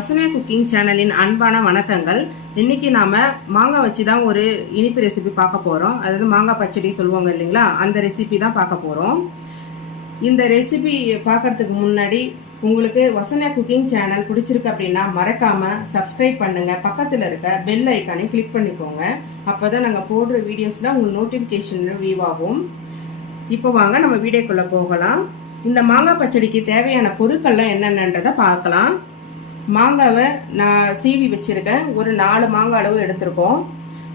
வசனியா cooking சேனலின் அன்பான வணக்கங்கள். இன்னைக்கு நாம மாங்காய் வச்சு தான் ஒரு இனிப்பு ரெசிபி பார்க்க போறோம். அதாவது மாங்காய் பச்சடி சொல்லுவாங்க இல்லைங்களா, அந்த ரெசிபி தான் பார்க்க போறோம். இந்த ரெசிபி பார்க்கறதுக்கு முன்னாடி உங்களுக்கு வசனியா குக்கிங் சேனல் பிடிச்சிருக்கு அப்படின்னா மறக்காம சப்ஸ்கிரைப் பண்ணுங்க. பக்கத்துல இருக்க பெல் ஐக்கானை கிளிக் பண்ணிக்கோங்க. அப்பதான் நாங்க போடுற வீடியோஸ்ல உங்களுக்கு நோட்டிபிகேஷன் வியூ ஆகும். இப்போ வாங்க நம்ம வீடியோக்குள்ள போகலாம். இந்த மாங்காய் பச்சடிக்கு தேவையான பொருட்கள்லாம் என்னென்னன்றதை பார்க்கலாம். மாங்காவை நான் சீவி வச்சிருக்கேன். ஒரு 4 மாங்காய் அளவு எடுத்திருக்கோம்.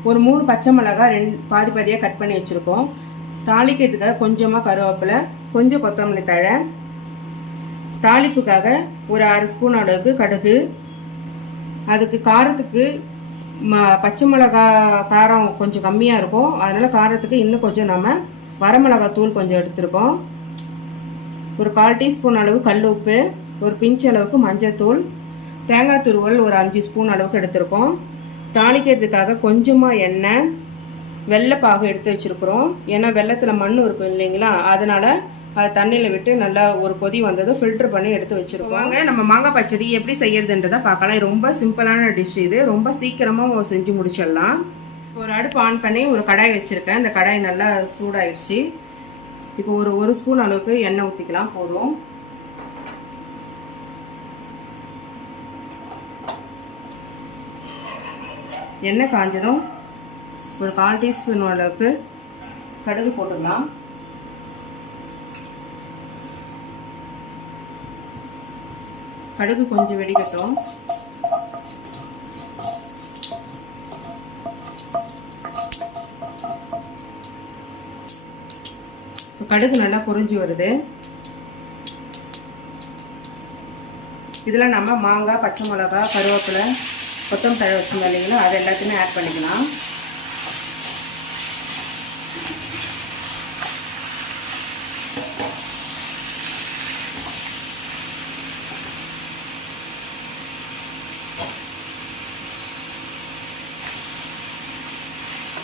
ஒரு 3 பச்சை மிளகாய் பாதி பாதியாக கட் பண்ணி வச்சிருக்கோம். தாளிக்கிறதுக்காக கொஞ்சமாக கருவேப்பிலை, கொஞ்சம் கொத்தமல்லி தழை, தாளிப்புக்காக ஒரு 1/2 ஸ்பூன் அளவுக்கு கடுகு, அதுக்கு காரத்துக்கு பச்சை மிளகாய் காரம் கொஞ்சம் கம்மியாக இருக்கும், அதனால காரத்துக்கு இன்னும் கொஞ்சம் நம்ம வரமிளகாய் தூள் கொஞ்சம் எடுத்திருக்கோம். ஒரு 1/4 டீஸ்பூன் அளவு கல் உப்பு, ஒரு பிஞ்ச் அளவுக்கு மஞ்சள் தூள், தேங்காய் துருவல் ஒரு 5 ஸ்பூன் அளவுக்கு எடுத்திருக்கோம். தாளிக்கிறதுக்காக கொஞ்சமாக எண்ணெய், வெள்ளைப்பாகு எடுத்து வச்சிருக்கிறோம். ஏன்னா வெள்ளத்தில் மண் இருக்கும் இல்லைங்களா, அதனால அதை தண்ணியில் விட்டு நல்லா ஒரு கொதி வந்ததும் ஃபில்டர் பண்ணி எடுத்து வச்சிருக்கோம். வாங்க நம்ம மாங்காய் பச்சடி எப்படி செய்யறதுன்றதை பார்க்கலாம். ரொம்ப சிம்பிளான டிஷ் இது, ரொம்ப சீக்கிரமாக செஞ்சு முடிச்சிடலாம். ஒரு அடுப்பு ஆன் பண்ணி ஒரு கடாய் வச்சிருக்கேன். இந்த கடாய் நல்லா சூடாயிடுச்சு. இப்போ ஒரு ஸ்பூன் அளவுக்கு எண்ணெய் ஊற்றிக்கலாம். போதும். எண்ணெய் காஞ்சதும் ஒரு 1/4 டீஸ்பூன் அளவுக்கு கடுகு போட்டுக்கலாம். கடுகு கொஞ்சம் வெடிக்கட்டும். கடுகு நல்லா பொரிஞ்சு வருது. இதில் நம்ம மாங்காய், பச்சை மிளகாய், கருவேப்பிலை, கொத்தமல்லி தழை வச்சுருந்தோம் இல்லைங்களா, அது எல்லாத்தையுமே ஆட் பண்ணிக்கலாம்.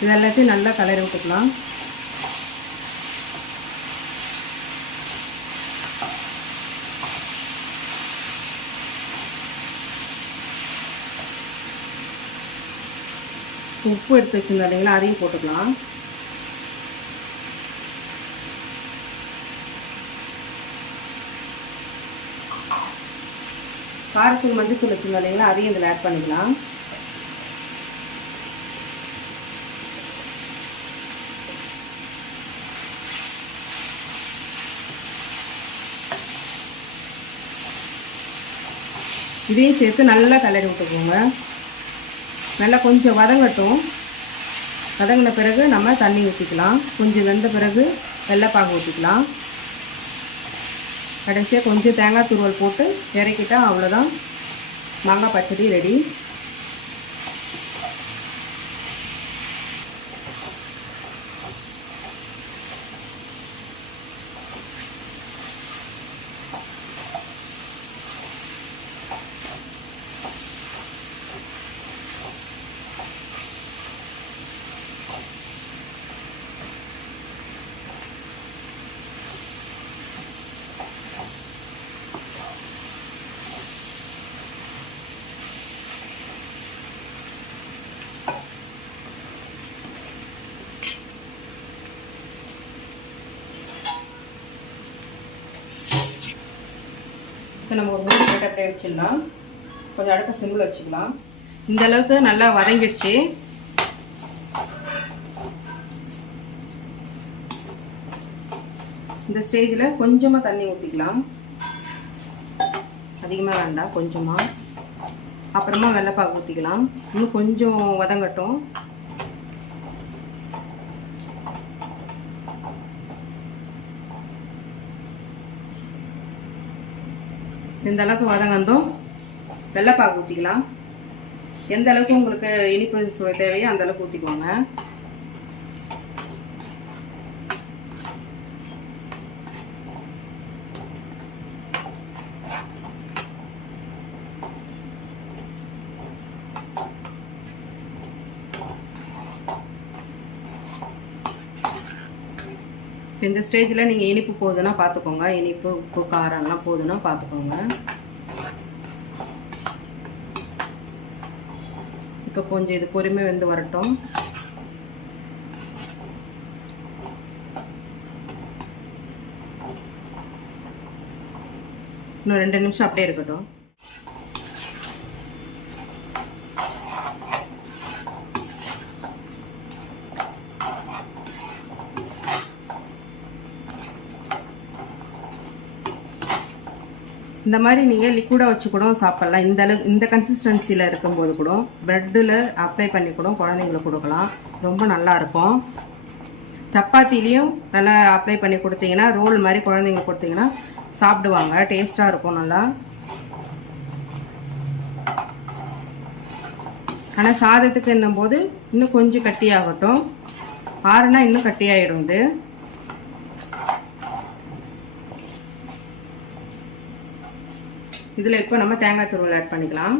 இது எல்லாத்தையும் நல்லா கலரி விட்டுக்கலாம். உப்பு எடுத்து வச்சுருந்தோம் இல்லைங்களா, அதையும் போட்டுக்கலாம். காரத்தூள், மஞ்சத்தூள் வச்சுருந்தோம் இல்லைங்களா, அதையும் இதில் ஆட் பண்ணிக்கலாம். இதையும் சேர்த்து நல்லா கலரி விட்டுக்கோங்க. நல்லா கொஞ்சம் வதங்கட்டும். வதங்கின பிறகு நம்ம தண்ணி ஊற்றிக்கலாம். கொஞ்சம் வெந்த பிறகு வெள்ளைப்பாகு ஊற்றிக்கலாம். கடைசியாக கொஞ்சம் தேங்காய் துருவல் போட்டு இறக்கிட்டா அவ்வளோதான், மாங்காய் பச்சடி ரெடி. இப்போ நம்ம ஒரு 3 போட்டு அப்படியே வச்சிடலாம். கொஞ்சம் அடுப்பை சிம்மில் வச்சுக்கலாம். இந்த அளவுக்கு நல்லா வதங்கிடுச்சு. இந்த ஸ்டேஜில் கொஞ்சமாக தண்ணி ஊற்றிக்கலாம். அதிகமாக வேண்டாம், கொஞ்சமாக. அப்புறமா வெள்ளைப்பாகு ஊற்றிக்கலாம். இன்னும் கொஞ்சம் வதங்கட்டும். இந்த அளவுக்கு வதங்கந்தோம் வெள்ளைப்பாகு ஊற்றிக்கலாம். எந்த அளவுக்கு உங்களுக்கு இனிப்பு சுவை தேவையோ அந்த அளவுக்கு ஊற்றிக்குவாங்க. இந்த ஸ்டேஜில் நீங்கள் இனிப்பு போகுதுன்னா பார்த்துக்கோங்க. இனிப்பு, உப்பு, காரம்லாம் போகுதுன்னா பார்த்துக்கோங்க. இப்போ கொஞ்சம் இது பொறுமை வெந்து வரட்டும். இன்னும் 2 நிமிஷம் அப்படியே இருக்கட்டும். இந்த மாதிரி நீங்கள் லிக்விடாக வச்சு கூட சாப்பிட்லாம். இந்த கன்சிஸ்டன்சியில் இருக்கும்போது கூட ப்ரெட்டில் அப்ளை பண்ணி கூட குழந்தைங்களுக்கு கொடுக்கலாம். ரொம்ப நல்லாயிருக்கும். சப்பாத்திலையும் நல்லா அப்ளை பண்ணி கொடுத்தீங்கன்னா ரோல் மாதிரி குழந்தைங்க கொடுத்தீங்கன்னா சாப்பிடுவாங்க. டேஸ்ட்டாக இருக்கும் நல்லா. ஆனால் சாதத்துக்கு என்னும்போது இன்னும் கொஞ்சம் கட்டியாகட்டும். ஆறுனா இன்னும் கட்டியாகிடும். இது இதில் இப்போ நம்ம தேங்காய் துருவல் ஆட் பண்ணிக்கலாம்.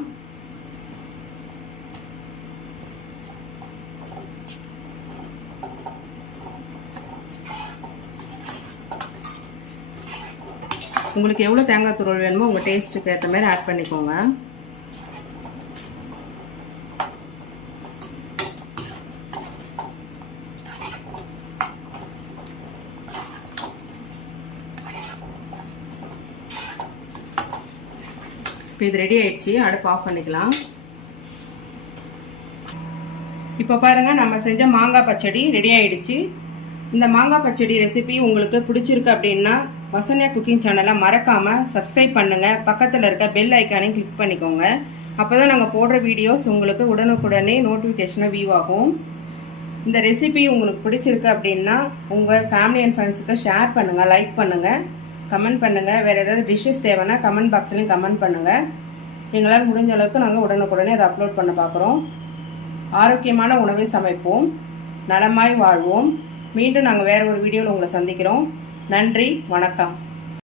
உங்களுக்கு எவ்வளோ தேங்காய் துருவல் வேணுமோ உங்கள் டேஸ்ட்டுக்கு ஏற்ற மாதிரி ஆட் பண்ணிக்கோங்க. இப்போ இது ரெடி ஆயிடுச்சு. அடுப்பு ஆஃப் பண்ணிக்கலாம். இப்போ பாருங்கள், நம்ம செஞ்ச மாங்காய் பச்சடி ரெடி ஆயிடுச்சு. இந்த மாங்காய் பச்சடி ரெசிபி உங்களுக்கு பிடிச்சிருக்கு அப்படின்னா வசன்யா குக்கிங் சேனலை மறக்காமல் சப்ஸ்கிரைப் பண்ணுங்கள். பக்கத்தில் இருக்க பெல் ஐக்கானையும் கிளிக் பண்ணிக்கோங்க. அப்போ தான் நாங்கள் போடுற வீடியோஸ் உங்களுக்கு உடனுக்குடனே நோட்டிஃபிகேஷனாக வியூ ஆகும். இந்த ரெசிபி உங்களுக்கு பிடிச்சிருக்கு அப்படின்னா உங்கள் ஃபேமிலி அண்ட் ஃப்ரெண்ட்ஸுக்கு ஷேர் பண்ணுங்கள், லைக் பண்ணுங்கள், கமெண்ட் பண்ணுங்கள். வேறு ஏதாவது டிஷ்ஷஸ் தேவைன்னா கமெண்ட் பாக்ஸ்லையும் கமெண்ட் பண்ணுங்கள். எங்களால் முடிஞ்ச அளவுக்கு நாங்கள் உடனுக்குடனே அதை அப்லோட் பண்ண பார்க்குறோம். ஆரோக்கியமான உணவை சமைப்போம், நலமாய் வாழ்வோம். மீண்டும் நாங்கள் வேறு ஒரு வீடியோவில் உங்களை சந்திக்கிறோம். நன்றி, வணக்கம்.